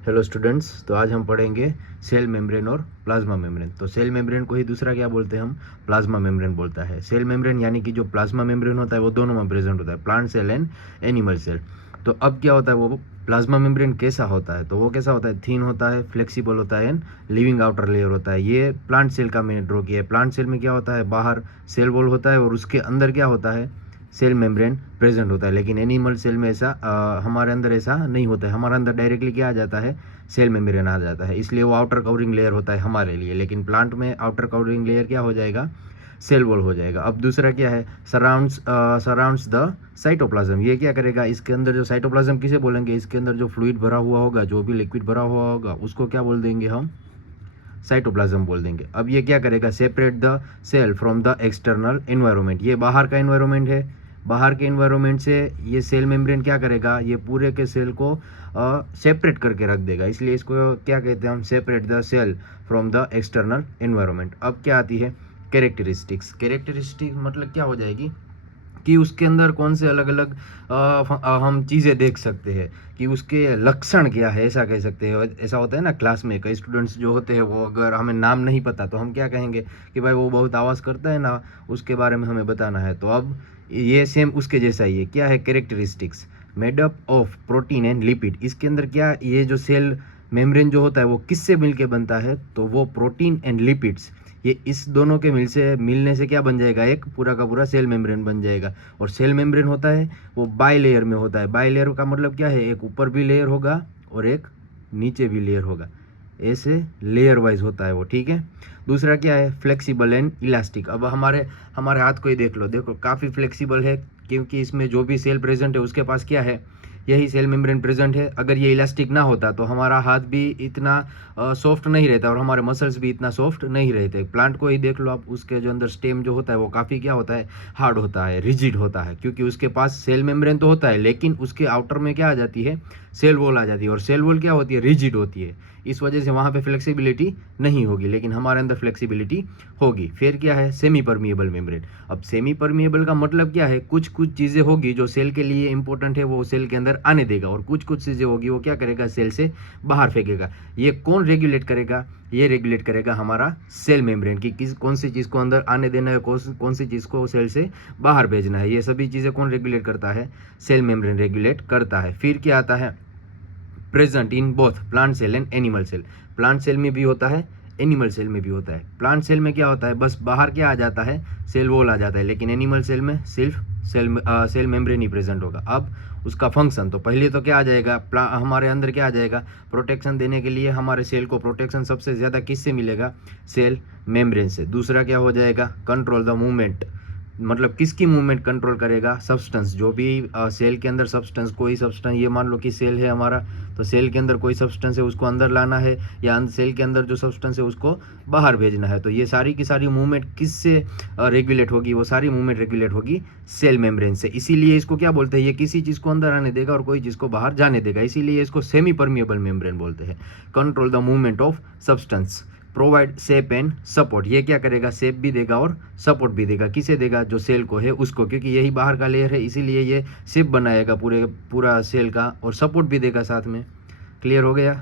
Hello students, तो आज हम पढ़ेंगे सेल मेम्ब्रेन और प्लाज्मा मेम्ब्रेन। तो सेल मेम्ब्रेन को ही दूसरा क्या बोलते हैं हम, प्लाज्मा मेम्ब्रेन बोलता है। सेल मेम्ब्रेन यानी कि जो प्लाज्मा मेम्ब्रेन होता है वो दोनों में प्रेजेंट होता है, plant cell and animal cell. तो अब क्या होता है, वो प्लाज्मा मेम्ब्रेन कैसा होता है, तो वो कैसा होता है, थीन होता है, फ्लेक्सिबल होता है एंड लिविंग आउटर लेयर होता है। ये प्लांट सेल का मैंने ड्रॉ किया है। प्लांट सेल में क्या होता है, बाहर सेल वॉल होता है और उसके अंदर क्या होता है, सेल मेम्ब्रेन प्रेजेंट होता है। लेकिन एनिमल सेल में ऐसा हमारे अंदर ऐसा नहीं होता है। हमारे अंदर डायरेक्टली क्या आ जाता है, सेल मेम्ब्रेन आ जाता है, इसलिए वो आउटर कवरिंग लेयर होता है हमारे लिए। लेकिन प्लांट में आउटर कवरिंग लेयर क्या हो जाएगा, सेल वॉल हो जाएगा। अब दूसरा क्या है, सराउंड्स द साइटोप्लाज्म। ये क्या करेगा, इसके अंदर जो साइटोप्लाज्म किसे बोलेंगे, इसके अंदर जो फ्लूइड भरा हुआ होगा, जो भी लिक्विड भरा हुआ होगा, उसको क्या बोल देंगे हम, साइटोप्लाज्म बोल देंगे। अब ये क्या करेगा, separate the cell from the external environment. ये बाहर का एनवायरनमेंट है, बाहर के एनवायरनमेंट से ये सेल मेम्ब्रेन क्या करेगा, ये पूरे के सेल को सेपरेट करके रख देगा। इसलिए इसको क्या कहते हैं हम, separate the cell from the external environment. अब क्या आती है, कैरेक्टरिस्टिक्स। कैरेक्टरिस्टिक मतलब क्या हो जाएगी कि उसके अंदर कौन से अलग अलग हम चीज़ें देख सकते हैं, कि उसके लक्षण क्या है, ऐसा कह सकते हैं। ऐसा होता है ना, क्लास में कई स्टूडेंट्स जो होते हैं वो अगर हमें नाम नहीं पता तो हम क्या कहेंगे कि भाई वो बहुत आवाज़ करता है ना, उसके बारे में हमें बताना है। तो अब ये सेम उसके जैसा ही है। क्या है, characteristics made up of protein and lipid. इसके अंदर क्या, ये जो सेल मेम्ब्रेन जो होता है वो किससे मिलके बनता है, तो वो प्रोटीन एंड लिपिड्स, ये इस दोनों के मिलने से क्या बन जाएगा, एक पूरा का पूरा सेल मेम्ब्रेन बन जाएगा। और सेल मेम्ब्रेन होता है वो बाई लेयर में होता है। बाई लेयर का मतलब क्या है, एक ऊपर भी लेयर होगा और एक नीचे भी लेयर होगा, ऐसे लेयर वाइज होता है वो, ठीक है। दूसरा क्या है, फ्लेक्सिबल एंड इलास्टिक। अब हमारे हमारे हाथ को ही देख लो, देखो काफ़ी फ्लेक्सिबल है, क्योंकि इसमें जो भी सेल प्रेजेंट है उसके पास क्या है, यही सेल मेम्ब्रेन प्रेजेंट है। अगर ये इलास्टिक ना होता तो हमारा हाथ भी इतना सॉफ्ट नहीं रहता और हमारे मसल्स भी इतना सॉफ्ट नहीं रहते। प्लांट को ही देख लो आप, उसके जो अंदर स्टेम जो होता है वो काफ़ी क्या होता है, हार्ड होता है, रिजिड होता है, क्योंकि उसके पास सेल मेम्ब्रेन तो होता है लेकिन उसके आउटर में क्या आ जाती है, सेल वॉल आ जाती है। और सेल वॉल क्या होती है, रिजिड होती है, इस वजह से वहाँ पे फ्लेक्सिबिलिटी नहीं होगी। लेकिन हमारे अंदर फ्लेक्सिबिलिटी होगी। फिर क्या है, सेमी परमिएबल मेम्ब्रेन। अब सेमी परमिएबल का मतलब क्या है, कुछ कुछ चीज़ें होगी जो सेल के लिए इंपॉर्टेंट है वो सेल के अंदर आने देगा, और कुछ कुछ चीज़ें होगी वो क्या करेगा, सेल से बाहर फेंकेगा। ये कौन रेगुलेट करेगा, ये रेगुलेट करेगा हमारा सेल मेम्ब्रेन की किस कौन सी चीज़ को अंदर आने देना है, कौन सी चीज़ को सेल से बाहर भेजना है। ये सभी चीज़ें कौन रेगुलेट करता है, सेल मेम्ब्रेन रेगुलेट करता है। फिर क्या आता है, present in both plant cell and animal cell. Plant cell में भी होता है, एनिमल सेल में भी होता है। प्लांट सेल में क्या होता है, बस बाहर क्या आ जाता है, सेल वॉल आ जाता है। लेकिन एनिमल सेल में सिर्फ सेल मेम्ब्रेन ही प्रेजेंट होगा। अब उसका फंक्शन, तो पहले तो क्या आ जाएगा, हमारे अंदर क्या आ जाएगा, प्रोटेक्शन देने के लिए हमारे सेल को प्रोटेक्शन सबसे ज़्यादा किससे मिलेगा, सेल मेम्ब्रेन से। दूसरा क्या हो जाएगा, कंट्रोल द मूवमेंट, मतलब किसकी मूवमेंट कंट्रोल करेगा, सब्सटेंस, जो भी सेल के अंदर सब्सटेंस, कोई सब्सटेंस, ये मान लो कि सेल है हमारा, तो सेल के अंदर कोई सब्सटेंस है उसको अंदर लाना है, या सेल के अंदर जो सब्सटेंस है उसको बाहर भेजना है। तो ये सारी की सारी मूवमेंट किससे रेगुलेट होगी, वो सारी मूवमेंट रेगुलेट होगी सेल मेम्ब्रेन से। इसीलिए इसको क्या बोलते हैं, ये किसी चीज़ को अंदर आने देगा और कोई चीज़ को बाहर जाने देगा, इसीलिए इसको सेमी परमिएबल मेम्ब्रेन बोलते हैं। Control the movement of substance, provide shape and support. ये क्या करेगा, शेप भी देगा और सपोर्ट भी देगा। किसे देगा, जो सेल को है उसको, क्योंकि यही बाहर का लेयर है, इसीलिए ये शेप बनाएगा पूरा सेल का, और सपोर्ट भी देगा साथ में। क्लियर हो गया।